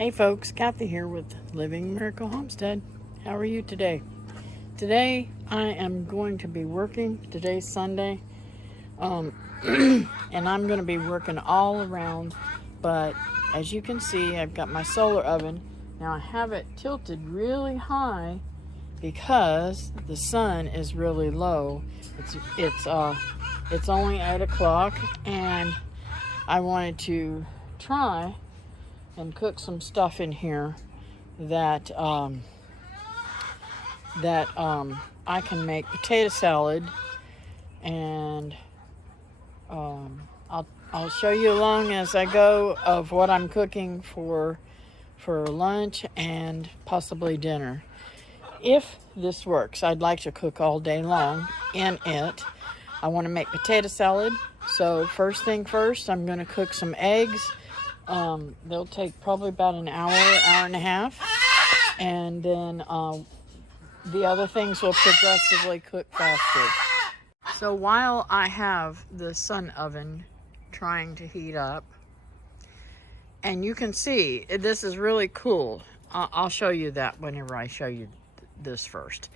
Hey folks, Kathy here with Living Miracle Homestead. How are you today? Today I am going to be working. Today's Sunday. And I'm going to be working all around. But as you can see, I've got my solar oven. Now I have it tilted really high because the sun is really low. It's only 8 o'clock and I wanted to try and cook some stuff in here that I can make potato salad, and I'll show you along as I go of what I'm cooking for lunch and possibly dinner. If this works, I'd like to cook all day long in it. I want to make potato salad, so first thing first, I'm going to cook some eggs. They'll take probably about an hour and a half, and then the other things will progressively cook faster. So while I have the sun oven trying to heat up, and you can see this is really cool. I'll show you that whenever I show you this first.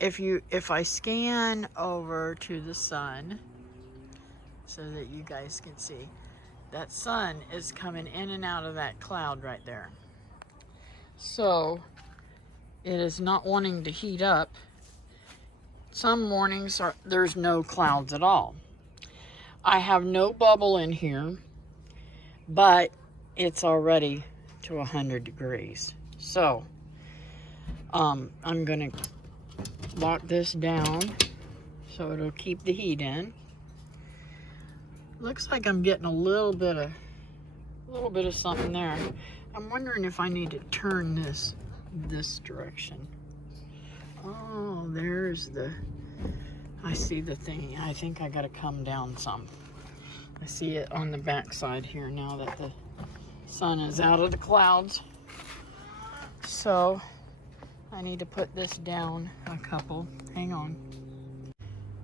If I scan over to the sun so that you guys can see, that sun is coming in and out of that cloud right there. So it is not wanting to heat up. Some mornings there's no clouds at all. I have no bubble in here, but it's already to 100 degrees. So I'm gonna lock this down so it'll keep the heat in. Looks like I'm getting a little bit of something there. I'm wondering if I need to turn this direction. Oh, I see the thing. I think I gotta come down some. I see it on the back side here now that the sun is out of the clouds. So I need to put this down a couple. Hang on.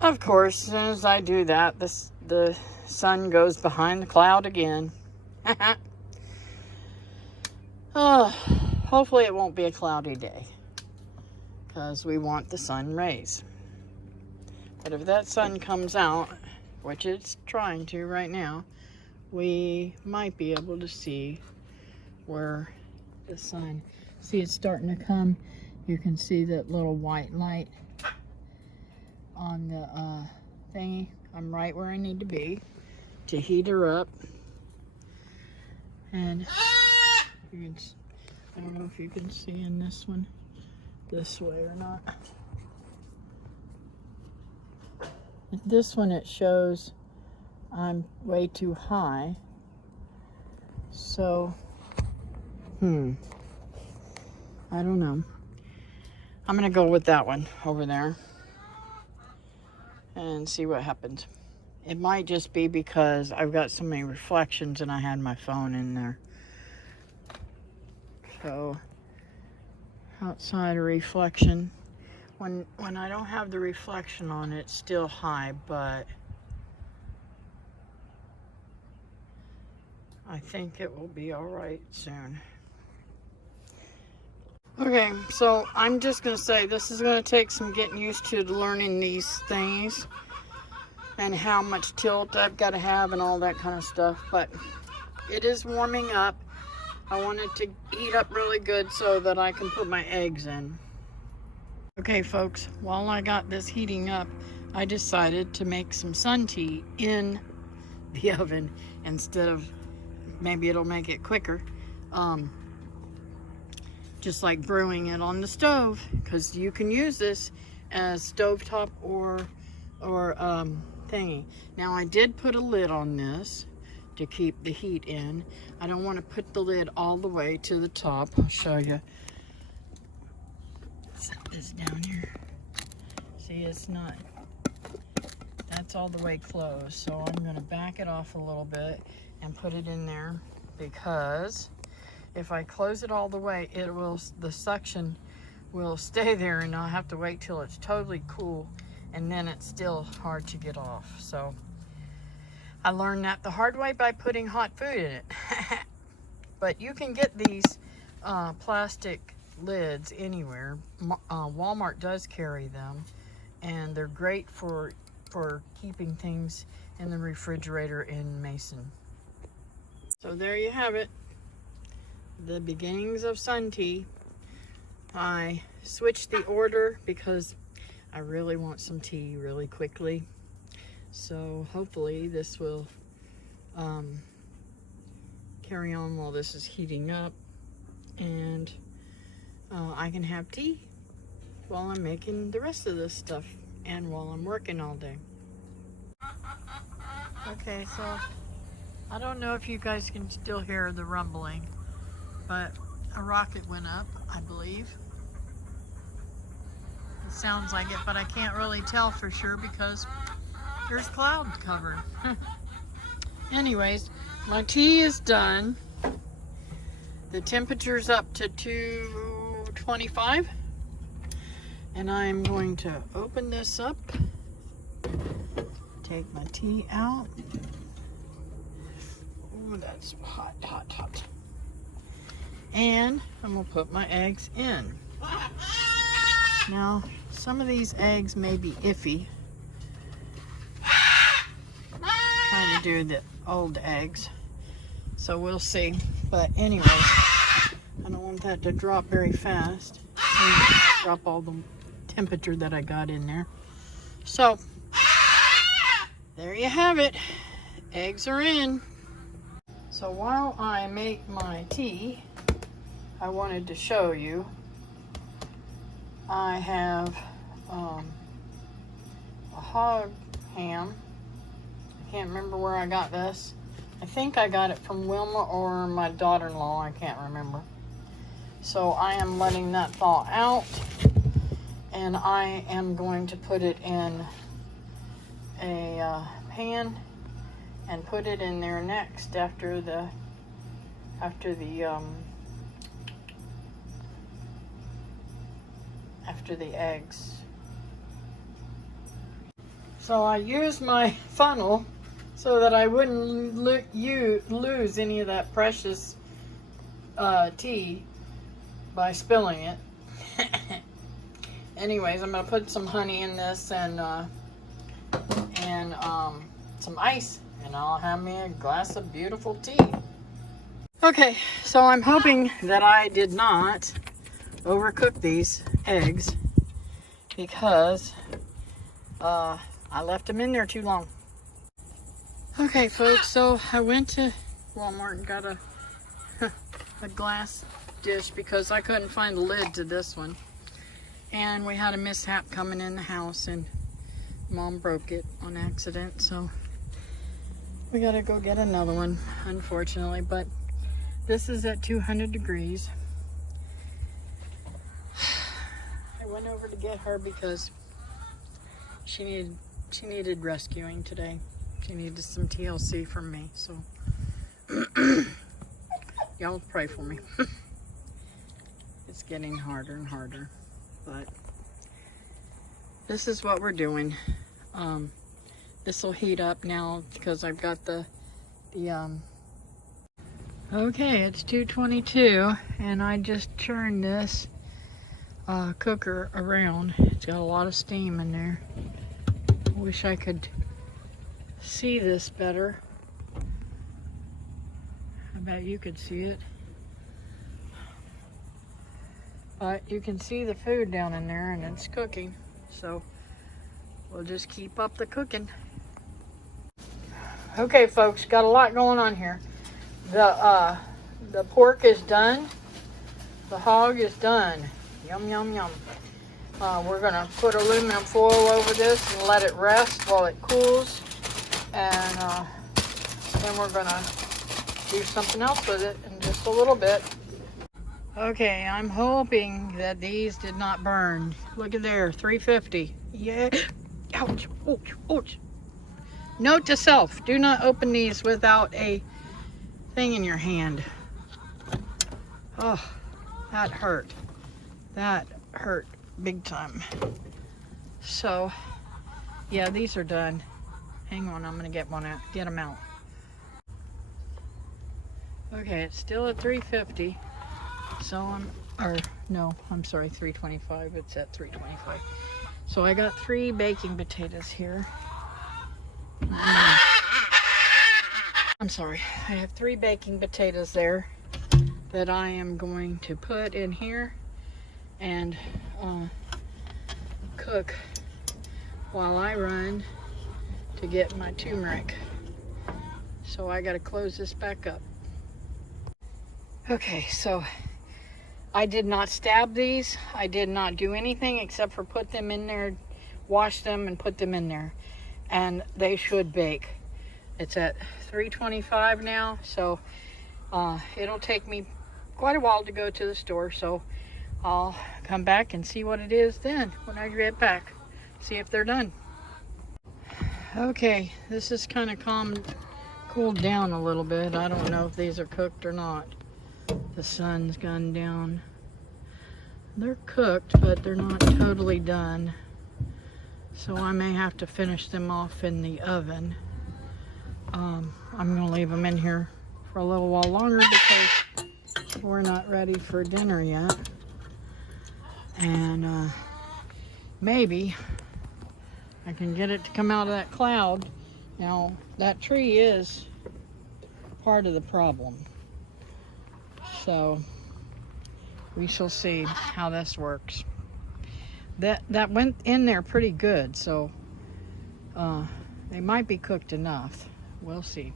Of course, as soon as I do that, the sun goes behind the cloud again. Hopefully it won't be a cloudy day, because we want the sun rays. But if that sun comes out, which it's trying to right now, we might be able to see where the sun, see it's starting to come. You can see that little white light on the thingy. I'm right where I need to be to heat her up. And I don't know if you can see in this one this way or not. This one it shows I'm way too high. So, I don't know. I'm gonna go with that one over there and see what happens. It might just be because I've got so many reflections and I had my phone in there. So outside of reflection, when I don't have the reflection on, it's still high, but I think it will be all right soon. Okay, so I'm just gonna say this is gonna take some getting used to learning these things and how much tilt I've got to have and all that kind of stuff, but it is warming up. I want it to heat up really good so that I can put my eggs in. Okay folks, while I got this heating up, I decided to make some sun tea in the oven instead of, maybe it'll make it quicker, just like brewing it on the stove, because you can use this as stovetop or thingy. Now I did put a lid on this to keep the heat in. I don't want to put the lid all the way to the top. I'll show you. Set this down here. See, it's not, that's all the way closed. So I'm going to back it off a little bit and put it in there, because if I close it all the way, the suction will stay there and I'll have to wait till it's totally cool, and then it's still hard to get off. So I learned that the hard way by putting hot food in it. But you can get these plastic lids anywhere. Walmart does carry them, and they're great for keeping things in the refrigerator in Mason. So there you have it, the beginnings of sun tea. I switched the order because I really want some tea really quickly. So hopefully this will carry on while this is heating up, and I can have tea while I'm making the rest of this stuff and while I'm working all day. Okay, so I don't know if you guys can still hear the rumbling, but a rocket went up, I believe. It sounds like it, but I can't really tell for sure because there's cloud cover. Anyways, my tea is done. The temperature's up to 225, and I'm going to open this up, take my tea out. Ooh, that's hot, hot, hot. And I'm gonna put my eggs in. Now, some of these eggs may be iffy. Trying to do the old eggs, so we'll see. But anyways, I don't want that to drop very fast. Drop all the temperature that I got in there. So there you have it. Eggs are in. So while I make my tea, I wanted to show you I have a hog ham. I can't remember where I got this. I think I got it from Wilma or my daughter-in-law. I can't remember. So I am letting that thaw out, and I am going to put it in a pan and put it in there next after the eggs. So I used my funnel so that I wouldn't lose any of that precious tea by spilling it. Anyways, I'm gonna put some honey in this and some ice, and I'll have me a glass of beautiful tea. Okay, so I'm hoping that I did not overcook these eggs because I left them in there too long. Okay, folks, so I went to Walmart and got a glass dish because I couldn't find the lid to this one. And we had a mishap coming in the house, and Mom broke it on accident, so we gotta go get another one, unfortunately. But this is at 200 degrees. I went over to get her because she needed rescuing today. She needed some TLC from me, so y'all pray for me. It's getting harder and harder, but this is what we're doing. This will heat up now because I've got the okay, it's 222, and I just turned this cooker around. It's got a lot of steam in there. I wish I could see this better. I bet you could see it. But you can see the food down in there, and it's cooking. So we'll just keep up the cooking. Okay, folks, got a lot going on here. The pork is done. The hog is done. Yum, yum, yum. We're gonna put aluminum foil over this and let it rest while it cools. And then we're gonna do something else with it in just a little bit. Okay, I'm hoping that these did not burn. Look at there, 350. Yeah. Ouch, ouch, ouch. Note to self, do not open these without a thing in your hand. Oh, that hurt. That hurt big time. So, yeah, these are done. Hang on, I'm gonna get them out. Okay, it's still at 350. So I'm sorry, 325. It's at 325. So I got 3 baking potatoes here. I'm sorry, I have 3 baking potatoes there that I am going to put in here and cook while I run to get my turmeric. So I gotta close this back up. Okay, so I did not stab these. I did not do anything except for put them in there, wash them and put them in there. And they should bake. It's at 325 now, so it'll take me quite a while to go to the store, so I'll come back and see what it is then when I get back. See if they're done. Okay, this is kind of cooled down a little bit. I don't know if these are cooked or not. The sun's gone down. They're cooked, but they're not totally done. So I may have to finish them off in the oven. I'm gonna leave them in here for a little while longer because we're not ready for dinner yet. And maybe I can get it to come out of that cloud. Now, that tree is part of the problem. So we shall see how this works. That went in there pretty good, so they might be cooked enough. We'll see.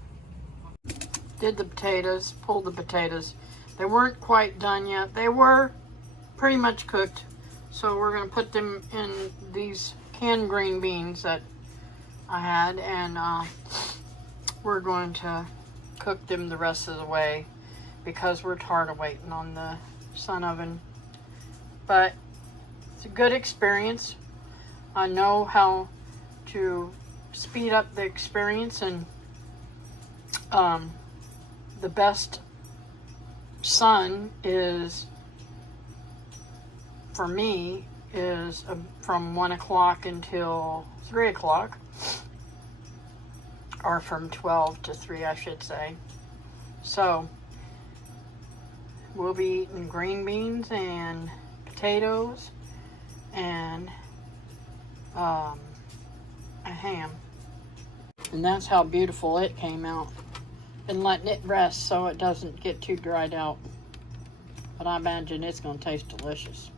Did the potatoes, pulled the potatoes. They weren't quite done yet. They were pretty much cooked. So we're gonna put them in these canned green beans that I had, and we're going to cook them the rest of the way because we're tired of waiting on the sun oven. But it's a good experience. I know how to speed up the experience, and the best sun is, for me, is from 1 o'clock until 3 o'clock, or from 12 to 3, I should say. So we'll be eating green beans and potatoes and a ham. And that's how beautiful it came out. Been letting it rest so it doesn't get too dried out. But I imagine it's going to taste delicious.